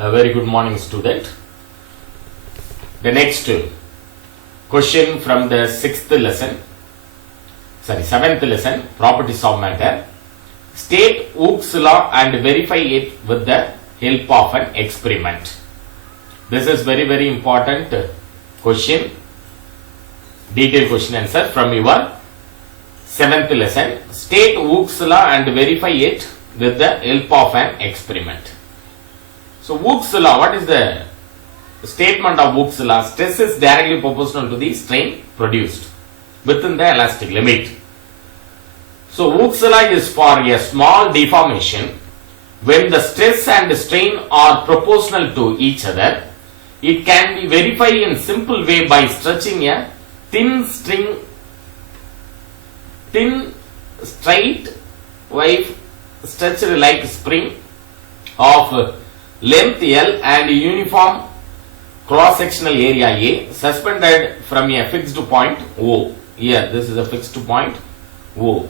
A very good morning, student. The next question from the seventh lesson, properties of matter. State Hooke's law and verify it with the help of an experiment. This is very important question. Detailed question answer from your seventh lesson. State Hooke's law and verify it with the help of an experiment. So Hooke's law, what is the statement of Hooke's law? Stress is directly proportional to the strain produced within the elastic limit. So Hooke's law is for a small deformation. When the stress and strain are proportional to each other, it can be verified in simple way by stretching a thin straight wave stretched like spring of length L and uniform cross-sectional area A suspended from a fixed point O. Here, this is a fixed point O.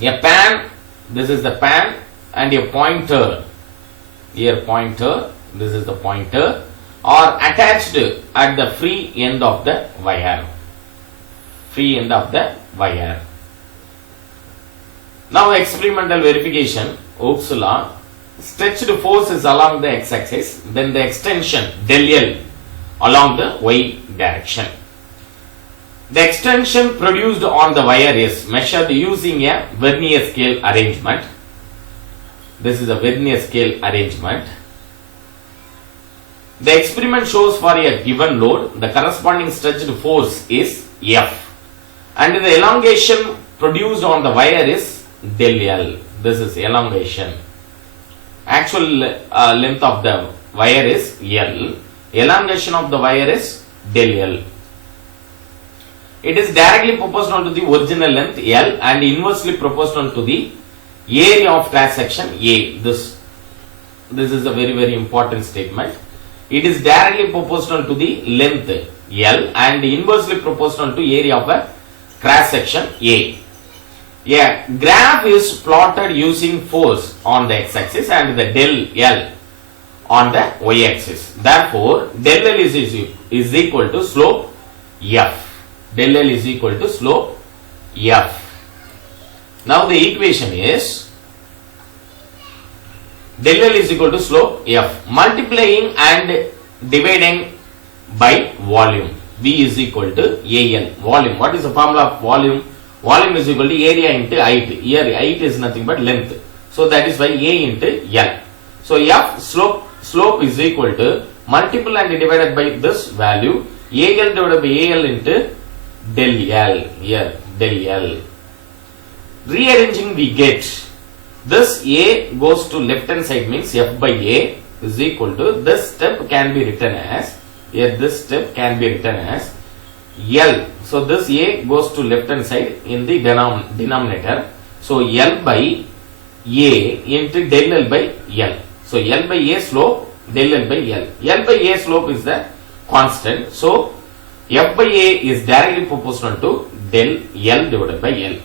A pan, this is the pan, and a pointer. Here, pointer, this is the pointer, are attached at the free end of the wire. Free end of the wire. Now, experimental verification, Hooke's law. Stretched force is along the x-axis, then the extension del L along the y direction. The extension produced on the wire is measured using a Vernier scale arrangement. This is a Vernier scale arrangement. The experiment shows for a given load, the corresponding stretched force is F, and the elongation produced on the wire is del L. This is elongation. Actual length of the wire is L. Elongation of the wire is del L. It is directly proportional to the original length L and inversely proportional to the area of cross section A. This is a very important statement. It is directly proportional to the length L and inversely proportional to area of a cross section A. A graph is plotted using force on the x-axis and the del L on the y-axis. Therefore, del L is equal to slope F. Del L is equal to slope F. Now the equation is del L is equal to slope F. Multiplying and dividing by volume. V is equal to AL. Volume. What is the formula of volume? Volume is equal to area into height. Here height is nothing but length. So that is why A into L. So F slope is equal to multiple and divided by this value AL divided by AL into del L. Here del L. Rearranging we get this A goes to left hand side means F by A is equal to this step can be written as L. So this A goes to left hand side in the denominator. So L by A into del L by L. So L by A slope, del L by L. L by A slope is the constant. So F by A is directly proportional to del L divided by L.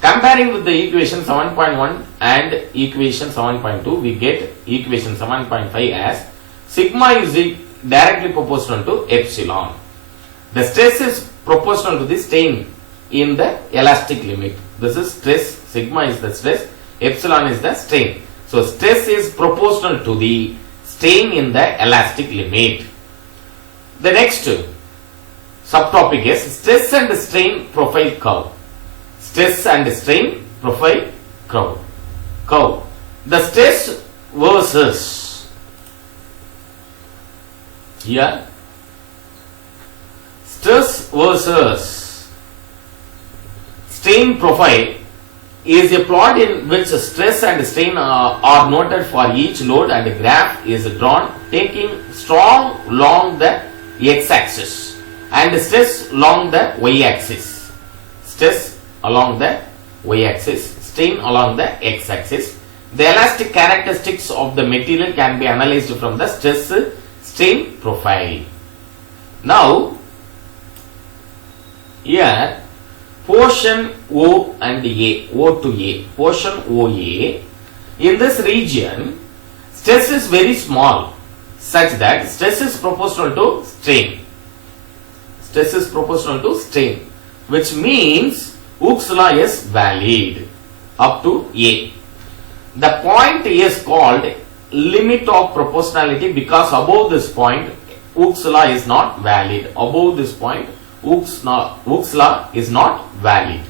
Comparing with the equation 7.1 and equation 7.2, we get equation 7.5 as sigma is directly proportional to epsilon. The stress is proportional to the strain in the elastic limit. This is stress, sigma is the stress, epsilon is the strain. So stress is proportional to the strain in the elastic limit. The next subtopic is stress and strain profile curve. Stress and strain profile curve. The stress versus here. Stress versus strain profile is a plot in which stress and strain are noted for each load and a graph is drawn taking strong along the x-axis and stress along the y-axis. Stress along the y-axis, strain along the x-axis. The elastic characteristics of the material can be analyzed from the stress strain profile. Now, here portion O and A, O to A, portion OA, in this region stress is very small, such that stress is proportional to strain. Stress is proportional to strain, which means Hooke's law is valid up to A. The point is called limit of proportionality because above this point Hooke's law is not valid. Above this point Hooke's law is not valid.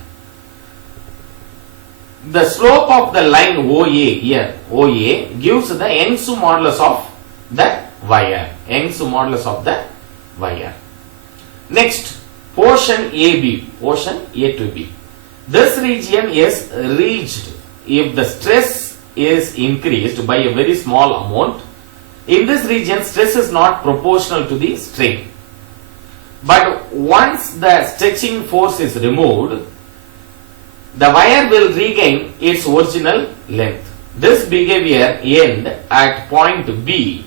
The slope of the line OA here, OA, gives the Young's modulus of the wire. Young's modulus of the wire. Next, portion AB, portion A to B. This region is reached if the stress is increased by a very small amount. In this region, stress is not proportional to the strain. But once the stretching force is removed, the wire will regain its original length. This behavior ends at point B,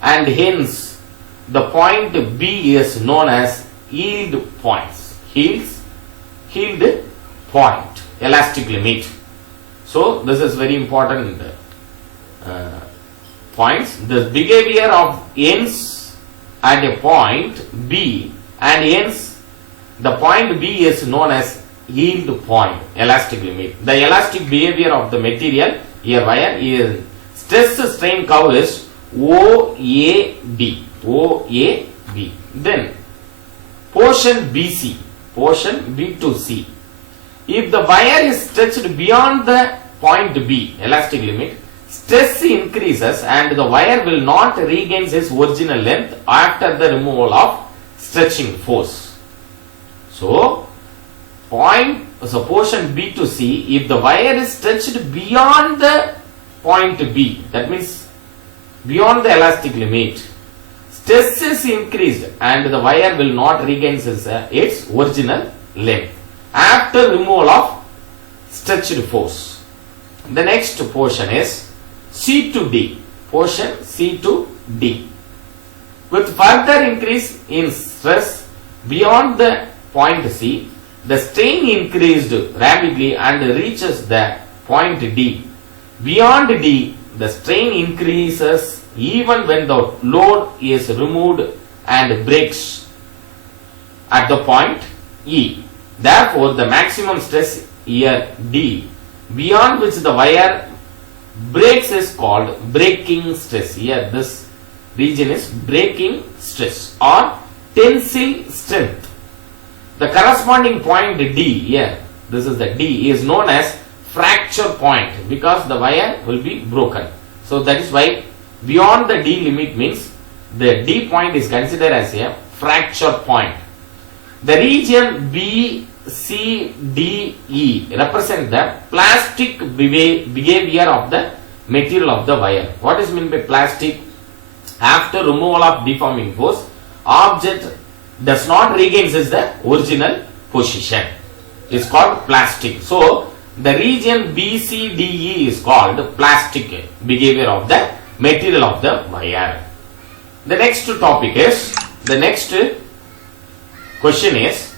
and hence the point B is known as yield points. Yield point, elastic limit. So this is very important points. The behavior of ends at a point B, and hence the point B is known as yield point, elastic limit. The elastic behavior of the material here wire is stress strain curve is OAB. OAB. Then portion BC, portion B to C. If the wire is stretched beyond the point B, elastic limit, stress increases and the wire will not regain its original length after the removal of stretching force. So portion B to C, if the wire is stretched beyond the point B, that means beyond the elastic limit, stress is increased and the wire will not regain its original length after removal of stretched force. The next portion is C to D, portion C to D. With further increase in stress beyond the point C, the strain increased rapidly and reaches the point D. Beyond D, the strain increases even when the load is removed and breaks at the point E. Therefore, the maximum stress here D, beyond which the wire breaks, is called breaking stress. Here this region is breaking stress or tensile strength. The corresponding point D here, this is the D, is known as fracture point because the wire will be broken. So that is why beyond the D limit means the D point is considered as a fracture point. The region B, C, D, E represent the plastic behavior of the material of the wire. What is meant by plastic? After removal of deforming force, object does not regain the original position. It's called plastic. So the region BCDE is called plastic behavior of the material of the wire. The next topic is, the next question is,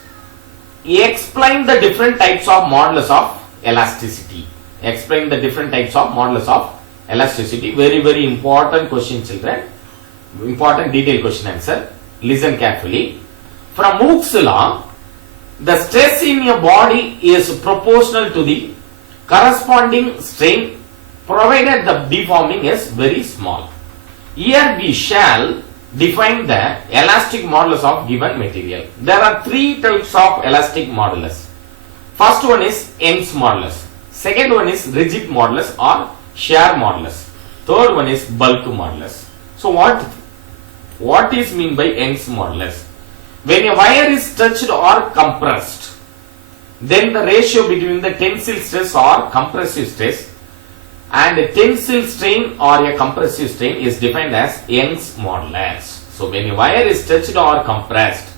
explain the different types of modulus of elasticity. Explain the different types of modulus of elasticity. Very, very important question, children. Important detailed question answer. Listen carefully. From Hooke's law, the stress in a body is proportional to the corresponding strain provided the deforming is very small. Here we shall define the elastic modulus of given material. There are three types of elastic modulus. First one is Young's modulus. Second one is rigid modulus or shear modulus. Third one is bulk modulus. So what is mean by Young's modulus? When a wire is stretched or compressed, then the ratio between the tensile stress or compressive stress and a tensile strain or a compressive strain is defined as Young's modulus. So when a wire is stretched or compressed,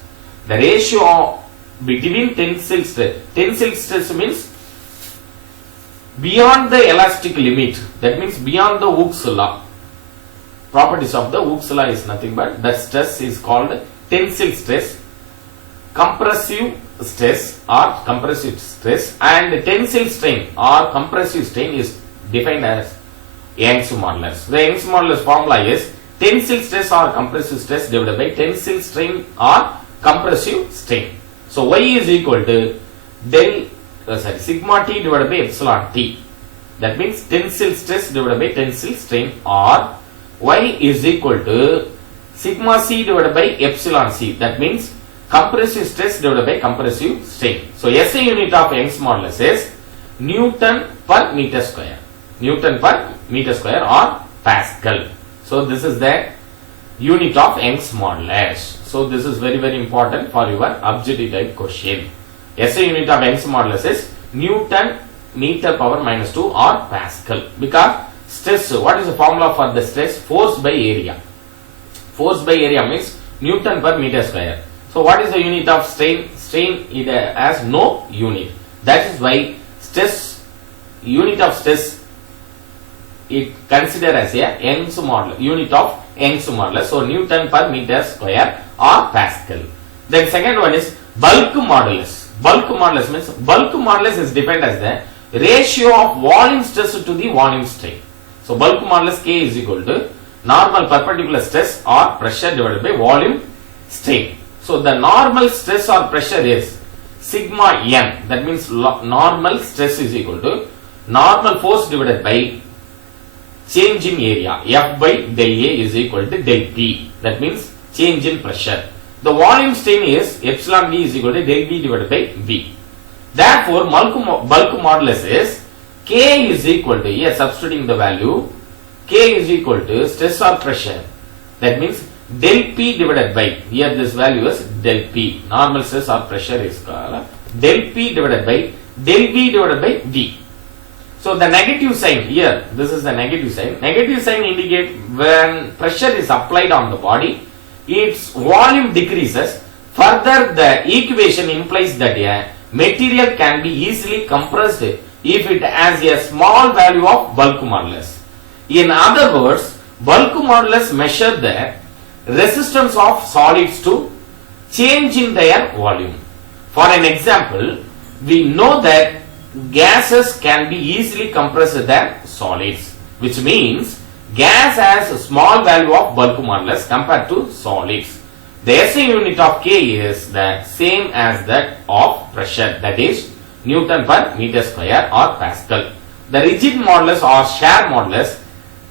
the ratio between tensile stress means beyond the elastic limit, that means beyond the Hooke's law. Properties of the Hooke's law is nothing but that stress is called tensile stress, compressive stress and tensile strain or compressive strain is defined as Young's modulus. The Young's modulus formula is tensile stress or compressive stress divided by tensile strain or compressive strain. So Y is equal to sigma T divided by epsilon T. That means tensile stress divided by tensile strain, or Y is equal to sigma C divided by epsilon C. That means compressive stress divided by compressive strain. So SI unit of Young's modulus is Newton per meter square. Newton per meter square or Pascal. So this is the unit of Young's modulus. So this is very important for your objective type question. SI unit of Young's modulus is Newton meter power minus 2 or Pascal. Because stress, what is the formula for the stress? Force by area. Force by area means Newton per meter square. So what is the unit of strain? Strain it has no unit. That is why stress, unit of stress, it considered as a Young's modulus, unit of Young's modulus. So Newton per meter square or Pascal. Then second one is bulk modulus. Bulk modulus means bulk modulus is defined as the ratio of volume stress to the volume strain. So bulk modulus K is equal to normal perpendicular stress or pressure divided by volume strain. So the normal stress or pressure is sigma n. That means normal stress is equal to normal force divided by change in area. F by del A is equal to del P. That means change in pressure. The volume strain is epsilon V is equal to del V divided by V. Therefore, bulk modulus is K is equal to, here substituting the value, K is equal to stress or pressure. That means del P divided by, here this value is del P. Normal stress or pressure is called del P divided by del V divided by V. So the negative sign here, this is the negative sign. Negative sign indicate when pressure is applied on the body, its volume decreases. Further, the equation implies that a material can be easily compressed if it has a small value of bulk modulus. In other words, bulk modulus measures the resistance of solids to change in their volume. For an example, we know that gases can be easily compressed than solids, which means gas has a small value of bulk modulus compared to solids. The SI unit of K is the same as that of pressure, that is Newton per meter square or Pascal. The rigid modulus or shear modulus,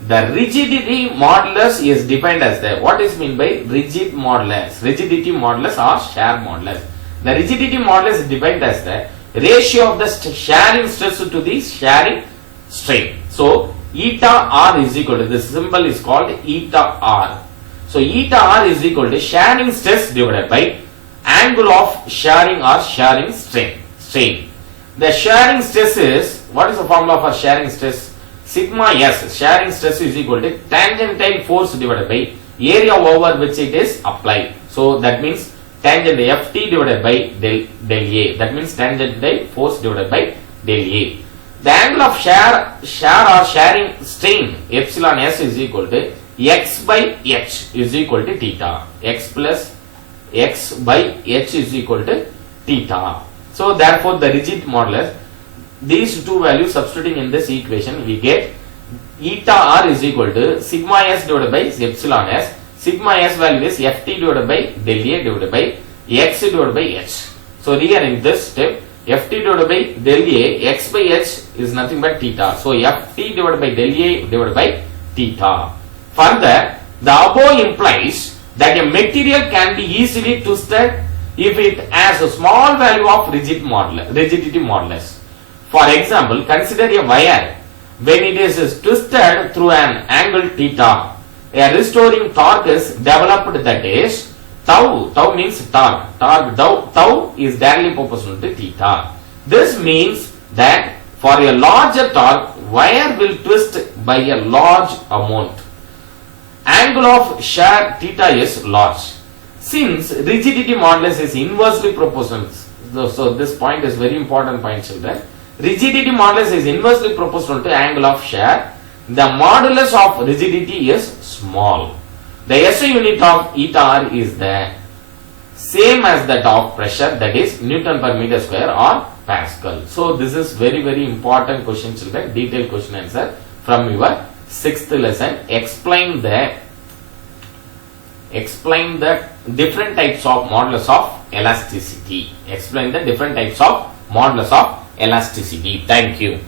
the rigidity modulus is defined as the, what is meant by rigid modulus? Rigidity modulus or shear modulus. The rigidity modulus is defined as the ratio of the shearing stress to the shearing strain. So eta R is equal to, this symbol is called eta R. So eta R is equal to shearing stress divided by angle of shearing or shearing strain. The shearing stress is, what is the formula for shearing stress? Sigma S. Shearing stress is equal to tangential force divided by area over which it is applied. So that means tangent Ft divided by del A. That means tangential force divided by del A. The angle of shear or shearing strain epsilon S is equal to x by h is equal to theta. X plus x by h is equal to theta. So therefore the rigid modulus, these two values substituting in this equation, we get eta R is equal to sigma S divided by epsilon S. Sigma S value is Ft divided by del A divided by x divided by h. So here in this step, Ft divided by del A, x by h is nothing but theta. So Ft divided by del A divided by theta. Further, the above implies that a material can be easily twisted if it has a small value of rigidity modulus. For example, consider a wire. When it is twisted through an angle theta, a restoring torque is developed, that is tau means torque. Tau is directly proportional to theta. This means that for a larger torque, wire will twist by a large amount. Angle of shear theta is large. Since rigidity modulus is inversely proportional, so this point is very important point, children. Rigidity modulus is inversely proportional to angle of shear. The modulus of rigidity is small. The SI unit of eta R is the same as that of pressure, that is Newton per meter square or Pascal. So this is very important question, children. Detailed question answer from your sixth lesson. Explain the different types of modulus of elasticity. Explain the different types of modulus of elasticity. Thank you.